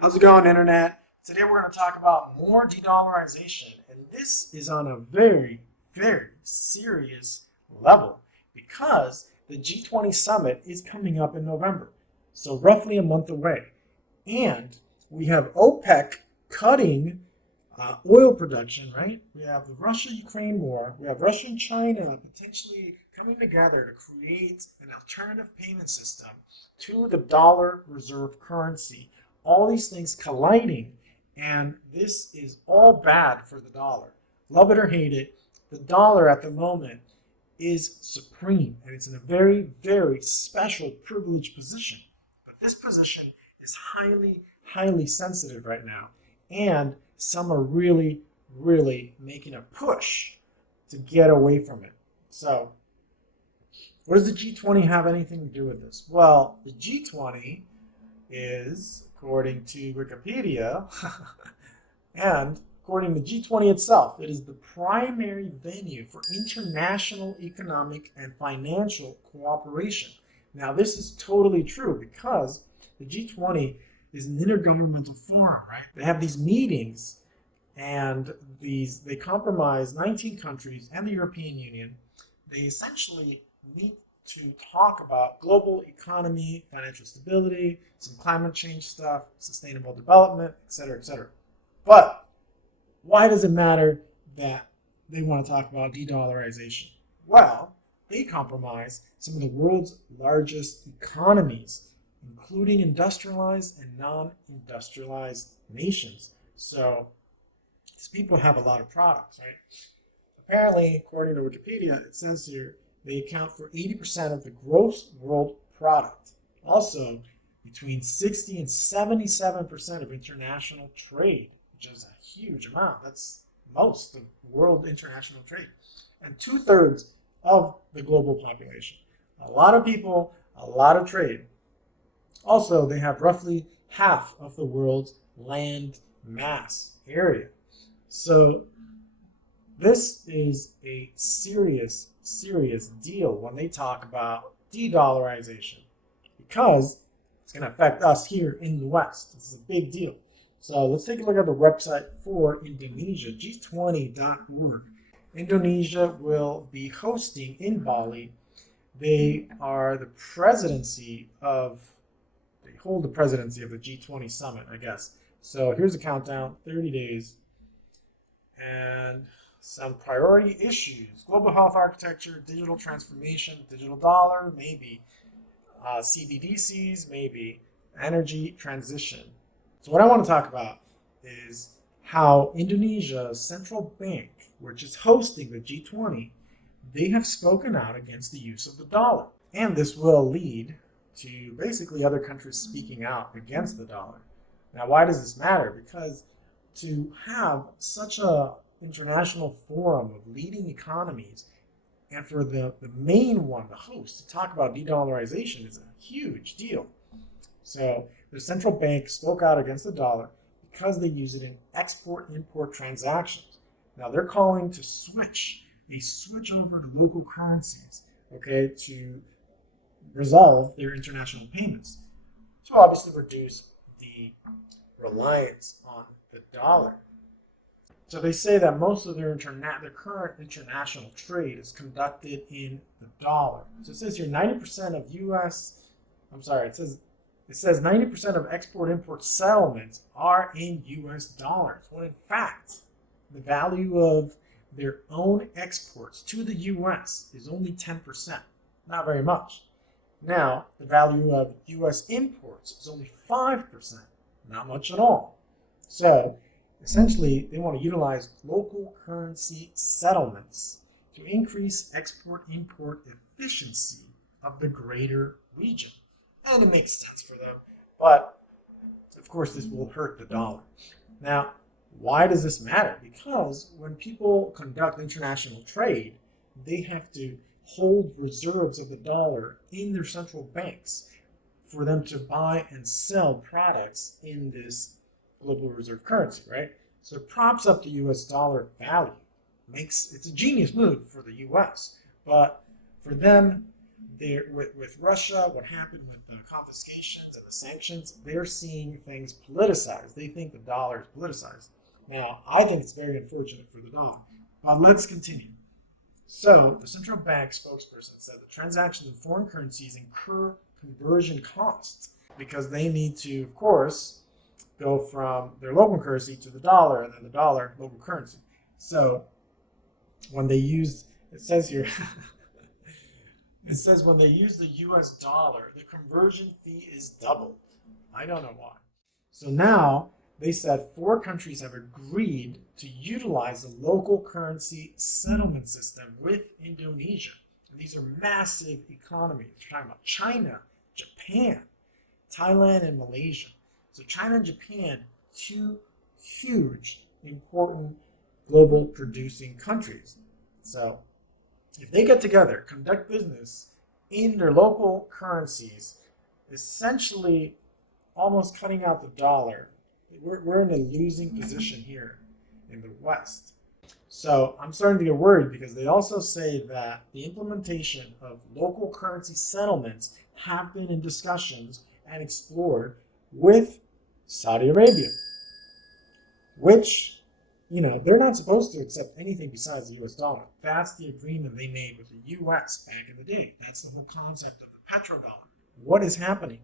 How's it going, Internet? Today we're going to talk about more de-dollarization, and this is on a very, very serious level because the G20 summit is coming up in November, so roughly a month away. And we have OPEC cutting oil production, right? We have the Russia-Ukraine war. We have Russia and China potentially coming together to create an alternative payment system to the dollar reserve currency. All these things colliding, and this is all bad for the dollar. Love it or hate it, the dollar at the moment is supreme, and it's in a very, very special, privileged position. But this position is highly, highly sensitive right now, and some are really, really making a push to get away from it. So, what does the G20 have anything to do with this? Well, the G20 is, according to Wikipedia, and according to G20 itself, it is the primary venue for international economic and financial cooperation. Now, this is totally true because the G20 is an intergovernmental forum, right? They have these meetings, and they comprise 19 countries and the European Union. They essentially meet to talk about global economy, financial stability, some climate change stuff, sustainable development, etc., etc. But why does it matter that they want to talk about de-dollarization? Well, they comprise some of the world's largest economies, including industrialized and non-industrialized nations. So these people have a lot of products, right? Apparently, according to Wikipedia, it says here they account for 80% of the gross world product. Also, between 60 and 77% of international trade, which is a huge amount. That's most of world international trade. And 2/3 of the global population. A lot of people, a lot of trade. Also, they have roughly half of the world's land mass area. So this is a serious, serious deal when they talk about de-dollarization because it's going to affect us here in the West. This is a big deal. So let's take a look at the website for Indonesia, g20.org. Indonesia will be hosting in Bali. They hold the presidency of the G20 summit, I guess. So here's a countdown, 30 days. And some priority issues: global health architecture, digital transformation, digital dollar, maybe CBDCs, maybe energy transition. So what I want to talk about is how Indonesia's central bank, which is hosting the G20, they have spoken out against the use of the dollar. And this will lead to basically other countries speaking out against the dollar. Now, why does this matter? Because to have such a international forum of leading economies, and for the main one, the host, to talk about de-dollarization is a huge deal. So the central bank spoke out against the dollar because they use it in export-import transactions. Now they're calling to switch over to local currencies, okay, to resolve their international payments, to obviously reduce the reliance on the dollar. So they say that most of their current international trade is conducted in the dollar. So it says here 90% of it says 90% of export-import settlements are in US dollars, when in fact the value of their own exports to the US is only 10%, not very much. Now, the value of US imports is only 5%, not much at all. So essentially, they want to utilize local currency settlements to increase export-import efficiency of the greater region. And it makes sense for them, but of course this will hurt the dollar. Now, why does this matter? Because when people conduct international trade, they have to hold reserves of the dollar in their central banks for them to buy and sell products in this global reserve currency, right? So it props up the US dollar value. It's a genius move for the US, but for them, with Russia, what happened with the confiscations and the sanctions, they're seeing things politicized. They think the dollar is politicized. Now, I think it's very unfortunate for the dollar. But let's continue. So, the central bank spokesperson said the transactions in foreign currencies incur conversion costs because they need to, of course, go from their local currency to the dollar and then the dollar local currency. So, when they use, it says here, it says when they use the US dollar, the conversion fee is doubled. I don't know why. So now they said 4 countries have agreed to utilize the local currency settlement system with Indonesia. And these are massive economies. We're talking about China, Japan, Thailand, and Malaysia. So China and Japan, 2 huge, important global producing countries. So if they get together, conduct business in their local currencies, essentially almost cutting out the dollar, we're in a losing position here in the West. So I'm starting to get worried because they also say that the implementation of local currency settlements have been in discussions and explored with Saudi Arabia, which, you know, they're not supposed to accept anything besides the US dollar. That's the agreement they made with the US back in the day. That's the whole concept of the petrodollar. What is happening?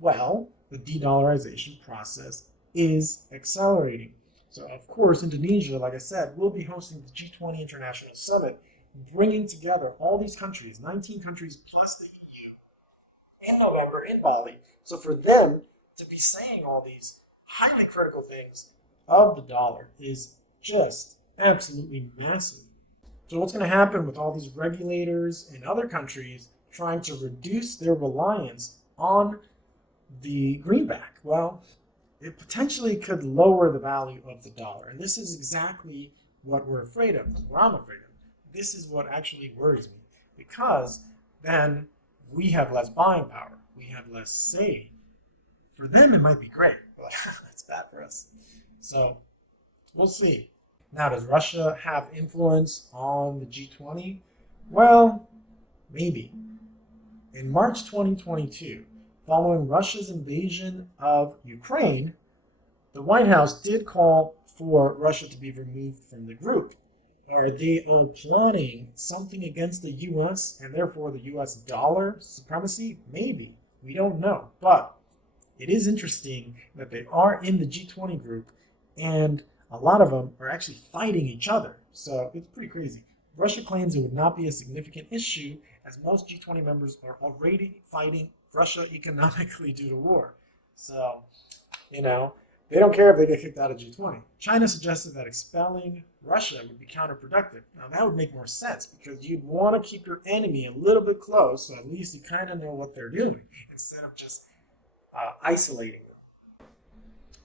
Well, the de-dollarization process is accelerating. So, of course, Indonesia, like I said, will be hosting the G20 International Summit, bringing together all these countries, 19 countries plus the EU, in November in Bali. So for them to be saying all these highly critical things of the dollar is just absolutely massive. So what's going to happen with all these regulators in other countries trying to reduce their reliance on the greenback? Well, it potentially could lower the value of the dollar. And this is exactly what we're afraid of, what I'm afraid of. This is what actually worries me, because then we have less buying power. We have less say. For them, it might be great, but it's bad for us. So we'll see. Now, does Russia have influence on the G20? Well, maybe. In March 2022, following Russia's invasion of Ukraine, the White House did call for Russia to be removed from the group. Are they all plotting something against the U.S. and therefore the U.S. dollar supremacy? Maybe. We don't know. But it is interesting that they are in the G20 group, and a lot of them are actually fighting each other. So it's pretty crazy. Russia claims it would not be a significant issue as most G20 members are already fighting Russia economically due to war. So, you know, they don't care if they get kicked out of G20. China suggested that expelling Russia would be counterproductive. Now, that would make more sense because you'd want to keep your enemy a little bit close, so at least you kind of know what they're doing instead of just isolating them.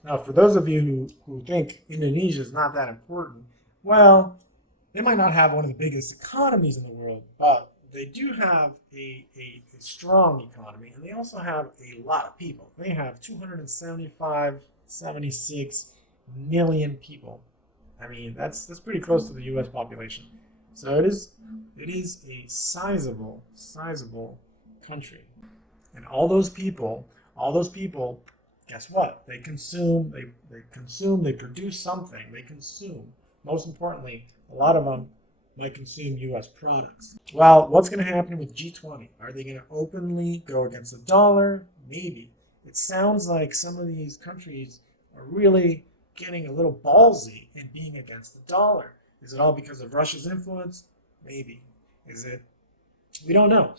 Now, for those of you who think Indonesia is not that important, well, they might not have one of the biggest economies in the world, but they do have a strong economy, and they also have a lot of people. They have 76 million people. I mean, that's pretty close to the U.S. population. So it is a sizable country. And all those people, guess what? They consume, they produce something, they consume. Most importantly, a lot of them might consume U.S. products. Well, what's going to happen with G20? Are they going to openly go against the dollar? Maybe. It sounds like some of these countries are really getting a little ballsy in being against the dollar. Is it all because of Russia's influence? Maybe. Is it? We don't know.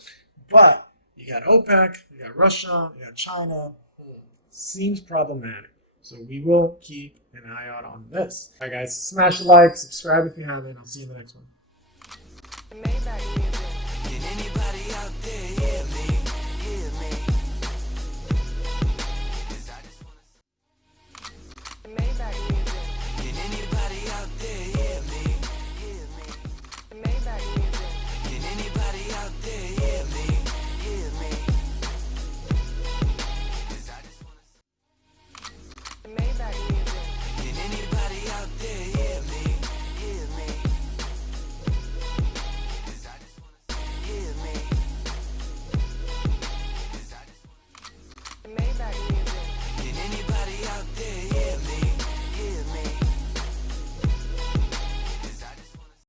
But you got OPEC, you got Russia, you got China. Seems problematic. So we will keep an eye out on this. All right, guys, smash a like, subscribe if you haven't. I'll see you in the next one. Can anybody out there hear me? Hear me? 'Cause I just wanna Can anybody out there hear me? Hear me? Can anybody out there hear me? Hear me? 'Cause I just wanna